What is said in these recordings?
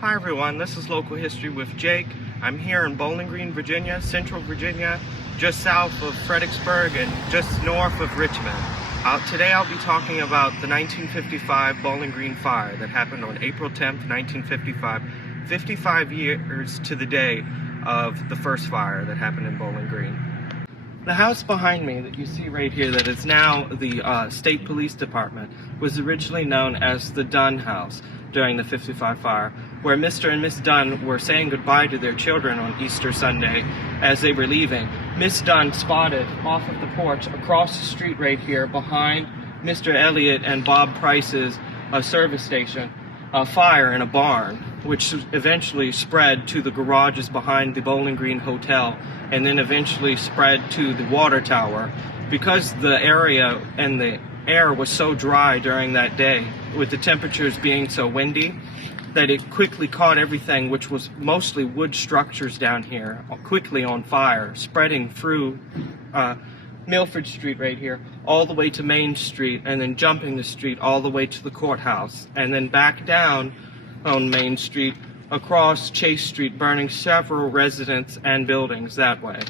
Hi everyone, this is Local History with Jake. I'm here in Bowling Green, Virginia, Central Virginia, just south of Fredericksburg and just north of Richmond. Today I'll be talking about the 1955 Bowling Green fire that happened on April 10th, 1955, 55 years to the day of the first fire that happened in Bowling Green. The house behind me that you see right here that is now the State Police Department was originally known as the Dunn House during the 55 fire, where Mr. and Miss Dunn were saying goodbye to their children on Easter Sunday as they were leaving. Miss Dunn spotted off of the porch across the street right here behind Mr. Elliott and Bob Price's service station a fire in a barn, which eventually spread to the garages behind the Bowling Green Hotel and then eventually spread to the water tower. Because the area and the air was so dry during that day, with the temperatures being so windy, that it quickly caught everything, which was mostly wood structures down here, quickly on fire, spreading through Milford Street right here, all the way to Main Street, and then jumping the street all the way to the courthouse, and then back down on Main Street, across Chase Street, burning several residences and buildings that way.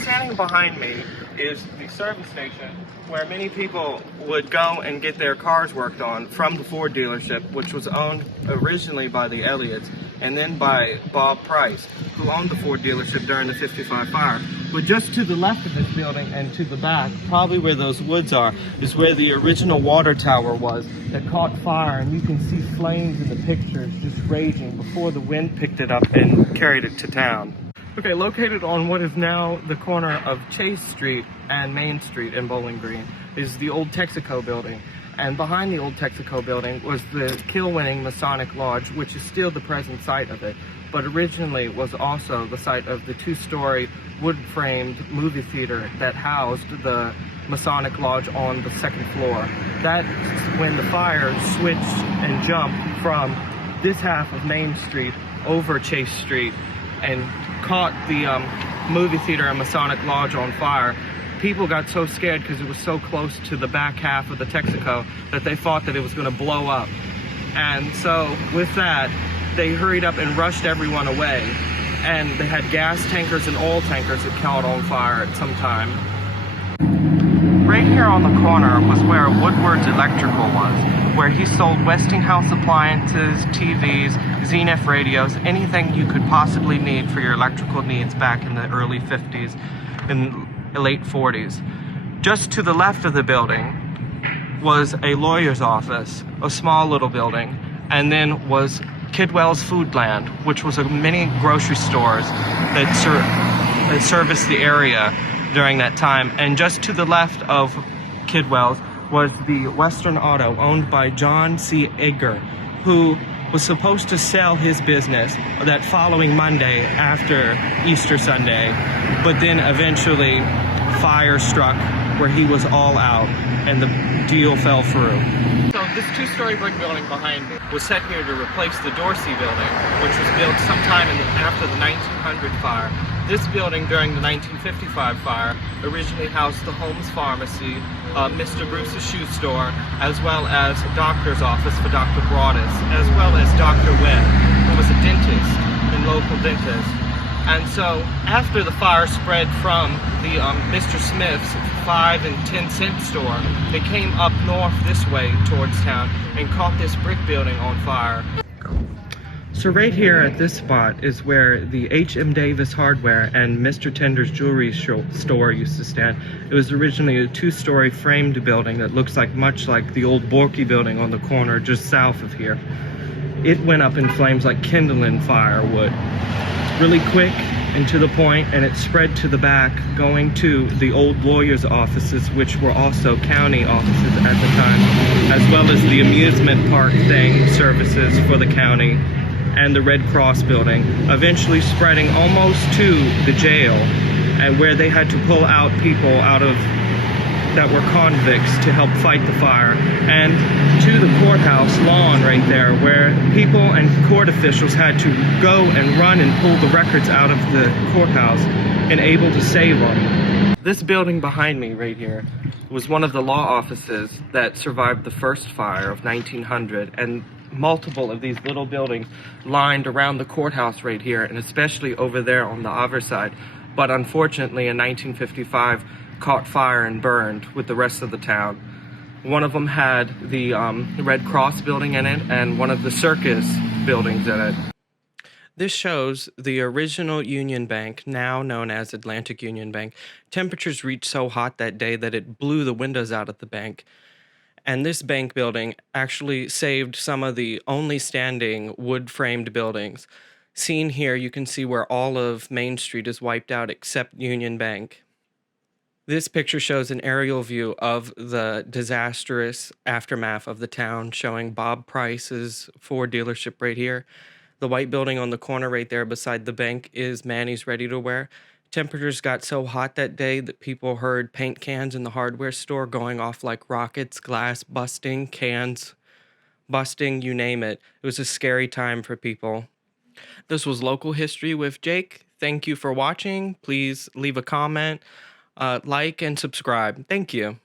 Standing behind me is the service station where many people would go and get their cars worked on from the Ford dealership, which was owned originally by the Elliots and then by Bob Price, who owned the Ford dealership during the 55 fire. But just to the left of this building and to the back, probably where those woods are, is where the original water tower was that caught fire, and you can see flames in the pictures just raging before the wind picked it up and carried it to town. Okay, located on what is now the corner of Chase Street and Main Street in Bowling Green is the old Texaco Building. And behind the old Texaco Building was the kill-winning Masonic Lodge, which is still the present site of it, but originally was also the site of the two-story wood-framed movie theater that housed the Masonic Lodge on the second floor. That's when the fire switched and jumped from this half of Main Street over Chase Street and caught the movie theater and Masonic Lodge on fire. People got so scared because it was so close to the back half of the Texaco that they thought that it was going to blow up. And so with that, they hurried up and rushed everyone away. And they had gas tankers and oil tankers that caught on fire at some time. Right here on the corner was where Woodwards Electrical was, where he sold Westinghouse appliances, TVs, Zenith radios, anything you could possibly need for your electrical needs back in the early 50s and late 40s. Just to the left of the building was a lawyer's office, a small little building, and then was Kidwell's Foodland, which was a mini grocery stores that serviced the area during that time. And just to the left of Kidwell's was the Western Auto, owned by John C. Edgar, who was supposed to sell his business that following Monday after Easter Sunday, but then eventually fire struck where he was all out and the deal fell through. So this two-story brick building behind me was set here to replace the Dorsey building, which was built sometime after the 1900 fire. This building during the 1955 fire originally housed the Holmes Pharmacy, Mr. Bruce's shoe store, as well as a doctor's office for Dr. Broadus, as well as Dr. Webb, who was a dentist and local dentist. And so after the fire spread from the Mr. Smith's 5 and 10 cent store, they came up north this way towards town and caught this brick building on fire. So right here at this spot is where the H.M. Davis Hardware and Mr. Tender's Jewelry store used to stand. It was originally a two-story framed building that looks much like the old Borky building on the corner just south of here. It went up in flames like kindling firewood. Really quick and to the point, and it spread to the back, going to the old lawyer's offices, which were also county offices at the time, as well as the amusement park services for the county, and the Red Cross building, eventually spreading almost to the jail, and where they had to pull out people out of that were convicts to help fight the fire, and to the courthouse lawn right there, where people and court officials had to go and run and pull the records out of the courthouse and able to save them. This building behind me right here was one of the law offices that survived the first fire of 1900, and multiple of these little buildings lined around the courthouse right here, and especially over there on the other side. But unfortunately, in 1955, caught fire and burned with the rest of the town. One of them had the Red Cross building in it, and one of the circus buildings in it. This shows the original Union Bank, now known as Atlantic Union Bank. Temperatures reached so hot that day that it blew the windows out of the bank. And this bank building actually saved some of the only standing wood-framed buildings. Seen here, you can see where all of Main Street is wiped out except Union Bank. This picture shows an aerial view of the disastrous aftermath of the town, showing Bob Price's Ford dealership right here. The white building on the corner right there beside the bank is Manny's Ready to Wear. Temperatures got so hot that day that people heard paint cans in the hardware store going off like rockets, glass busting, cans busting, you name it. It was a scary time for people. This was Local History with Jake. Thank you for watching. Please leave a comment, like, and subscribe. Thank you.